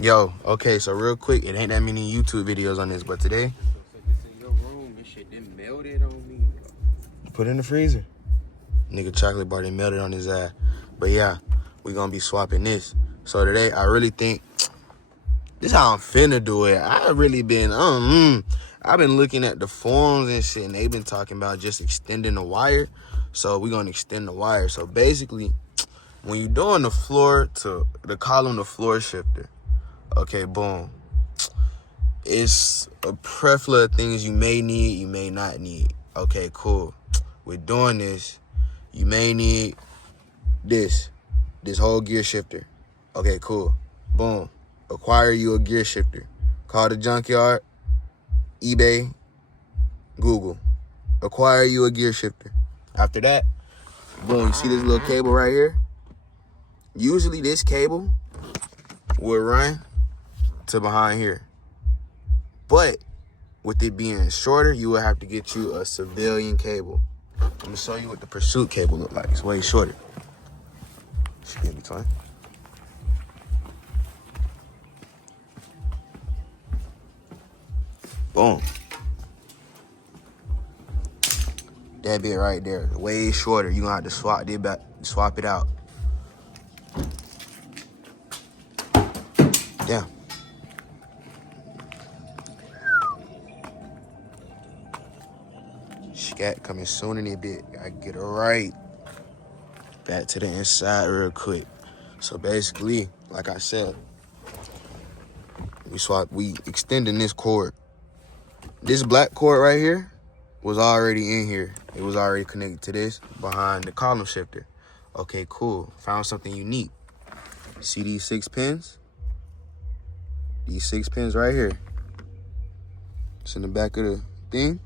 Yo, okay, so real quick, it ain't that many YouTube videos on this, but today, So this in your room, this shit didn't melted on me, bro. put it in the freezer. Nigga chocolate bar, they melted on his ass. But yeah, we gonna be swapping this. So today, I really think, this how I'm finna do it. I really been, I've been looking at the forums and shit, and they been talking about just extending the wire. So we gonna extend the wire. So basically, when you doing the floor to the column to floor shifter, okay, boom. It's a plethora of things you may need, you may not need. Okay, cool. With doing this, you may need this whole gear shifter. Okay, cool. Boom. Acquire you a gear shifter. Call the junkyard, eBay, Google. Acquire you a gear shifter. After that, boom, you see this little cable right here? Usually this cable will run to behind here. But with it being shorter, you will have to get you a civilian cable. I'm gonna show you what the Pursuit cable look like. It's way shorter. Should be in between. Boom. That bit right there, way shorter. You gonna have to swap it out. Damn. Scat coming soon in a bit. I get it right. Back to the inside real quick. So basically, like I said, we extending this cord. This black cord right here was already in here. It was already connected to this behind the column shifter. Okay, cool. Found something unique. See these 6 pins? These 6 pins right here. It's in the back of the thing.